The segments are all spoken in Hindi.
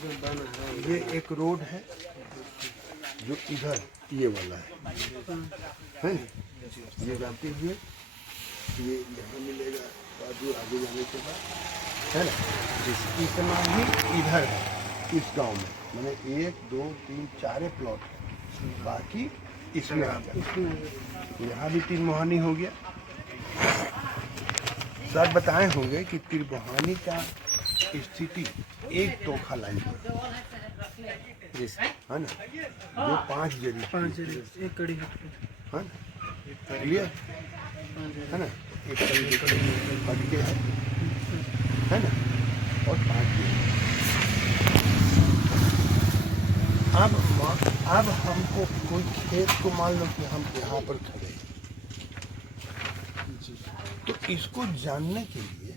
ये एक रोड है जो इधर ये वाला है ना, ये जाते हुए ये यहाँ मिलेगा बाजू आगे जाने के बाद, है ना। इतना ही इधर है इस गांव में, मैंने 1 2 3 4 प्लॉट है, बाकी इसमें आ जाए। यहाँ भी तिरमोहानी हो गया। सर बताए होंगे कि तिरमोहानी का स्थिति एक टोखा लाइन पर है ना, जो 5 जरी एक कड़ी है ना, क्लियर है ना, एक कड़ी फटके है ना, और 5 जरी। अब हमको कोई खेत को मान लो कि हम यहाँ पर खड़े हैं, तो इसको जानने के लिए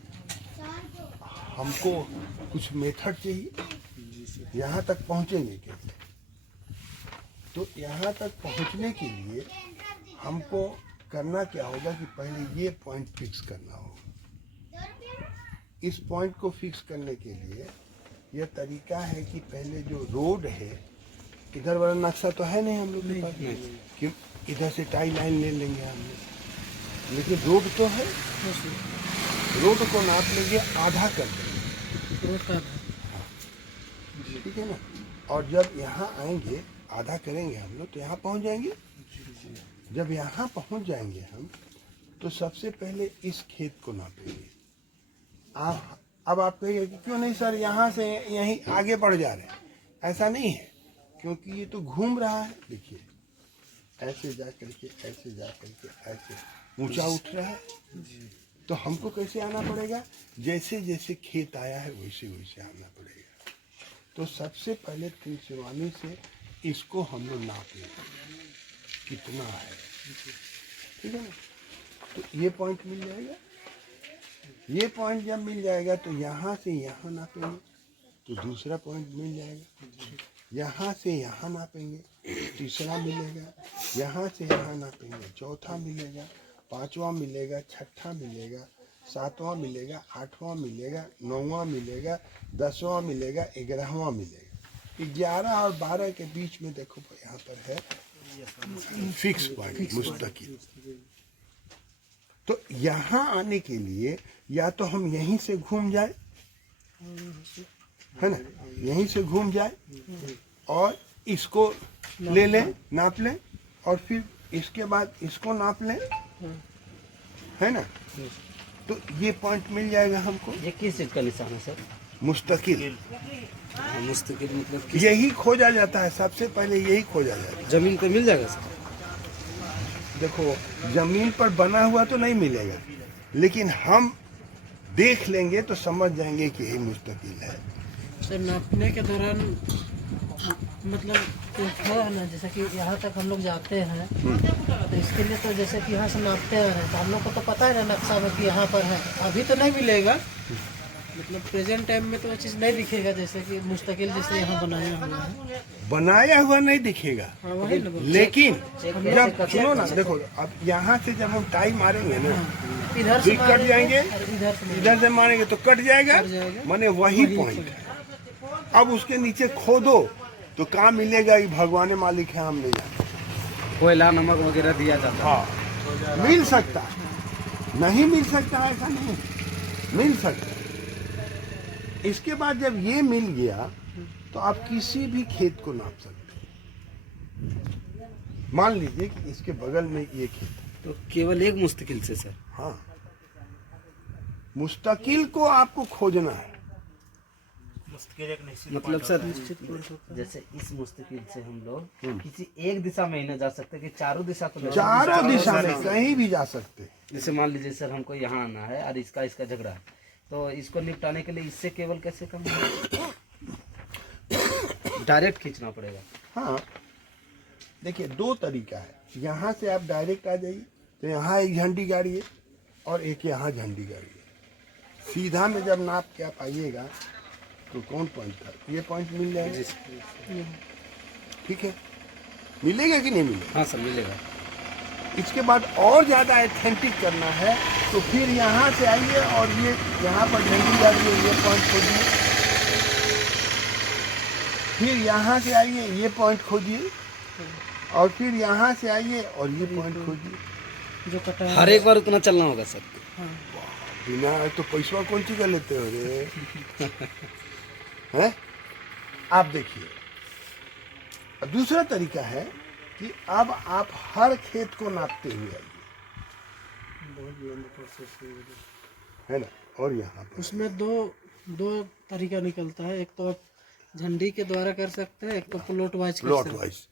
हमको कुछ मेथड चाहिए। यहाँ तक पहुँचेंगे कैसे? तो यहाँ तक पहुँचने के लिए हमको करना क्या होगा कि पहले ये पॉइंट फिक्स करना होगा। इस पॉइंट को फिक्स करने के लिए यह तरीका है कि पहले जो रोड है, इधर वाला नक्शा तो है नहीं हम लोग के पास कि इधर से टाई लाइन ले लेंगे हम लोग, लेकिन रोड तो है, रोड को नाप लेंगे, आधा कर देंगे, ठीक है ना। और जब यहाँ आएंगे आधा करेंगे हम लोग तो यहाँ पहुँच जाएंगे। जब यहाँ पहुँच जाएंगे हम तो सबसे पहले इस खेत को नापेंगे। अब आप कहिए कि क्यों नहीं सर यहाँ से यहीं आगे बढ़ जा रहे हैं, ऐसा नहीं है, क्योंकि ये तो घूम रहा है। देखिए ऐसे जा करके ऐसे जा करके ऐसे ऊंचा उठ रहा है, तो हमको कैसे आना पड़ेगा? जैसे जैसे खेत आया है वैसे वैसे आना पड़ेगा। तो सबसे पहले तिरछुवानी से इसको हम लोग नाप लेंगे कितना है, ठीक है ना। तो ये पॉइंट मिल जाएगा। ये पॉइंट जब मिल जाएगा तो यहाँ से यहाँ नापेंगे तो दूसरा पॉइंट मिल जाएगा। यहाँ से यहाँ नापेंगे, तीसरा मिलेगा। यहाँ से यहाँ नापेंगे, चौथा मिलेगा, पांचवा मिलेगा, छठा मिलेगा, सातवां मिलेगा, आठवां मिलेगा, नौवां मिलेगा, 10वां मिलेगा, 11वां मिलेगा। 11 और 12 के बीच में देखो यहाँ पर है फिक्स पॉइंट मुस्तकिल। तो यहाँ आने के लिए या तो हम यहीं से घूम जाए, है ना, यहीं से घूम जाए और इसको ले लें, नाप लें, और फिर इसके बाद इसको नाप लें, है ना। तो ये पॉइंट मिल जाएगा हमको। ये किस चीज का निशान है सर? मुस्तकिल। मुस्तकिल मतलब यही खोजा जाता है, सबसे पहले यही खोजा जाता है। जमीन पे मिल जाएगा सर? देखो जमीन पर बना हुआ तो नहीं मिलेगा, लेकिन हम देख लेंगे तो समझ जाएंगे कि यही मुस्तकिल है। सर नापने के दौरान मतलब है ना, जैसे कि यहाँ तक हम लोग जाते हैं तो इसके लिए तो जैसे कि यहाँ से नापते हैं तो हम लोग को तो पता है ना नक्शा में कि यहाँ पर है। अभी तो नहीं मिलेगा, मतलब प्रेजेंट टाइम में तो वो चीज़ नहीं दिखेगा, जैसे कि मुस्तकिल जैसे यहाँ बनाया हुआ है। बनाया हुआ नहीं दिखेगा, लेकिन जब सुनो ना, देखो अब यहाँ से जब हम टाई मारेंगे ना, इधर से कट जाएंगे, इधर से मारेंगे तो कट जाएगा, माने वही पॉइंट है। अब उसके नीचे खोदो तो कहाँ मिलेगा, ये भगवान मालिक है, हम नहीं जानते। कोयला नमक वगैरह दिया जाता है। हाँ मिल सकता है, नहीं मिल सकता है ऐसा नहीं, मिल सकता है। इसके बाद जब ये मिल गया तो आप किसी भी खेत को नाप सकते हैं। मान लीजिए कि इसके बगल में ये खेत है, तो केवल एक मुस्तकिल से सर? हाँ, मुस्तकिल को आपको खोजना है। मतलब सर जैसे इस मुस्तकिल से हम लोग किसी एक दिशा में ही ना जा सकते कि चारों दिशा को? चारों दिशा में कहीं भी जा सकते। जैसे मान लीजिए सर हमको यहाँ आना है और इसका झगड़ा है, तो इसको निपटाने के लिए इससे केवल कैसे कम डायरेक्ट खींचना पड़ेगा? हाँ देखिए 2 तरीका है। यहाँ से आप डायरेक्ट आ जाइए तो यहाँ एक झंडी गाड़ी है और एक यहाँ झंडी गाड़ी है। सीधा में जब नाप के आप आइएगा तो कौन पॉइंट था, ये पॉइंट मिल जाएगा, ठीक है, मिलेगा कि नहीं मिलेगा? हाँ सर मिलेगा। इसके बाद और ज़्यादा ऑथेंटिक करना है तो फिर यहाँ से आइए और ये यहाँ पर झंडी गाड़ी है, ये पॉइंट खोजिए, फिर यहाँ से आइए, ये पॉइंट खोजिए, और फिर यहाँ से आइए और ये पॉइंट खोजिए। जो कटा हर एक बार उतना चलना होगा सर। हाँ। बिना तो पैसा कौन सी का लेते हो रे? हैं? आप देखिए, दूसरा तरीका है कि अब आप हर खेत को नापते हुए आइए, है ना। और यहाँ पर उसमें दो तरीका निकलता है, एक तो आप झंडी के द्वारा कर सकते हैं, एक तो प्लॉट वाइज कर प्लॉट सकते हैं। वाइज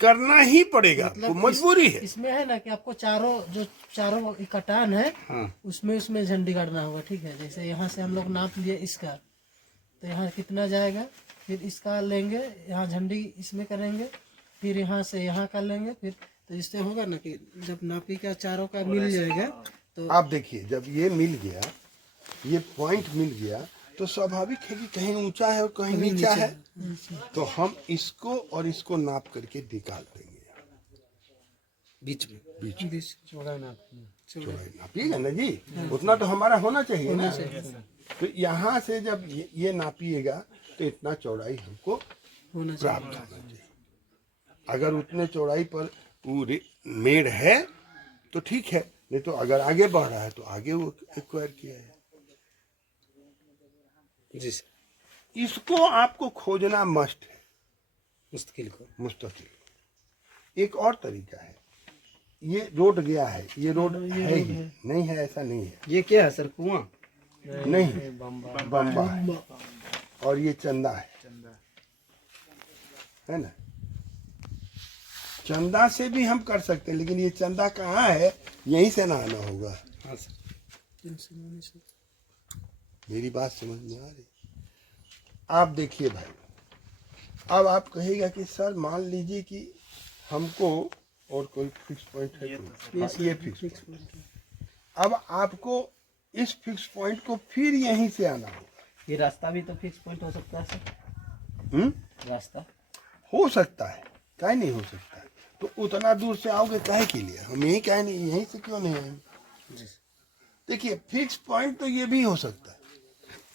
करना ही पड़ेगा, आपको मजबूरी है। इसमें है ना कि आपको चारों कटान है, हाँ। उसमें झंडी काटना होगा, ठीक है। जैसे यहाँ से हम लोग नाप लिए इसका, तो यहाँ कितना जाएगा, फिर इसका लेंगे, यहाँ झंडी इसमें करेंगे, फिर यहाँ से यहाँ कर लेंगे, फिर तो इससे होगा ना कि जब नापी का चारों का मिल जाएगा तो आप देखिए, जब ये मिल गया, ये पॉइंट मिल गया, तो स्वाभाविक है कि कहीं ऊंचा है और कहीं नीचा है, तो हम इसको और इसको नाप करके निकाल देंगे। बीच में बीच चौड़ाई चौड़ाई नापिएगा ना जी, उतना तो हमारा होना चाहिए ना। तो यहाँ से जब ये नापिएगा तो इतना चौड़ाई हमको होना प्राप्त होना चाहिए। अगर उतने चौड़ाई पर पूरे मेड़ है तो ठीक है, नहीं तो अगर आगे बढ़ रहा है तो आगे वो एक्वायर किया है। जी सर। इसको आपको खोजना मस्ट है, मुस्तकिल। एक और तरीका है, ये रोड गया है, ये रोड है ही नहीं है, ऐसा नहीं है। ये क्या है सर, कुआं? नहीं, बम्बा है, और ये चंदा है ना। चंदा से भी हम कर सकते हैं, लेकिन ये चंदा कहाँ है, यहीं से ना आना होगा। हाँ सर। मेरी बात समझ में आ रही? आप देखिए भाई, अब आप कहेगा कि सर मान लीजिए कि हमको और कोई फिक्स पॉइंट है, ये फिक्स पॉइंट। अब आपको इस फिक्स पॉइंट को फिर यहीं से आना होगा। ये रास्ता भी तो फिक्स पॉइंट हो सकता है सर। रास्ता हो सकता है, काहे नहीं हो सकता है। तो उतना दूर से आओगे काहे के लिए, हम यही काहे नहीं, यहीं से क्यों नहीं आएंगे? देखिए, फिक्स पॉइंट तो ये भी हो सकता है।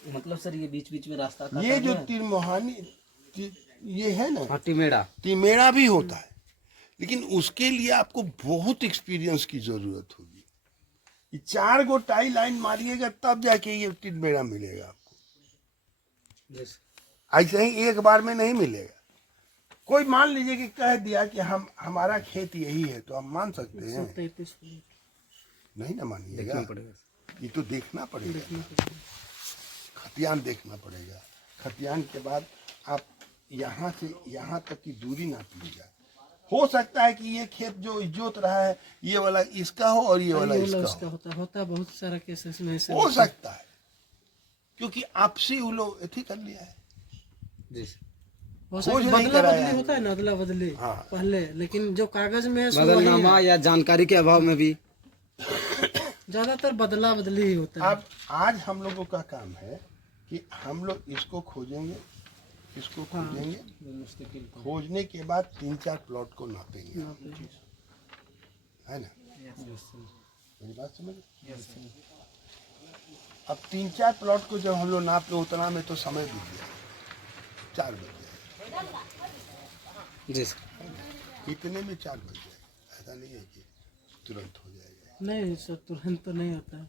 मतलब सर ये बीच बीच में रास्ता ये जो तिरमोहानी ये है ना, टीमेड़ा भी होता है, लेकिन उसके लिए आपको बहुत एक्सपीरियंस की जरूरत होगी। ये 4 गो टाई लाइन मारिएगा तब जाके ये टिमेड़ा मिलेगा आपको, ऐसे ही एक बार में नहीं मिलेगा। कोई मान लीजिए कि कह दिया कि हमारा खेत यही है, तो हम मान सकते हैं? नहीं ना मानिएगा, ये तो देखना पड़ेगा, खतियान देखना पड़ेगा। खतियान के बाद आप यहाँ से यहाँ तक की दूरी नापिएगा। हो सकता है कि ये खेत जो जोत रहा है, ये वाला इसका हो और ये वाला इसका हो। होता बहुत सारा केसेस में ऐसे हो सकता है, क्योंकि आपसी वो लोग एथी कर लिया है। बदला बदली होता है ना, अदला बदली पहले, लेकिन जो कागज में है बदलनामा या जानकारी के अभाव में भी ज्यादातर बदला बदली ही होता है। अब आज हम लोगों का काम है कि हम लोग इसको खोजेंगे, इसको खोजेंगे, खोजने के बाद 3-4 प्लॉट को नापेंगे, है ना। मेरी बात समझ? अब 3-4 प्लॉट को जब हम लोग नाप लो, उतना में तो समय बीत गया, 4 बज गए। जी सर। इतने में 4 बज जाएगा, ऐसा नहीं है कि तुरंत हो जाएगा। नहीं सर, तुरंत तो नहीं होता है।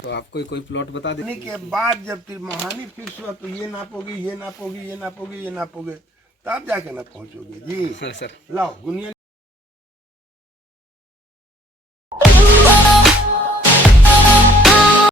तो आपको कोई प्लॉट बता देने के बाद जब तिरमोहानी फिक्स हुआ, तो ये नापोगे, ये नापोगे, ये नापोगे, ये नापोगे, तब जाके ना पहुंचोगे जी। सर लाओ गुनिया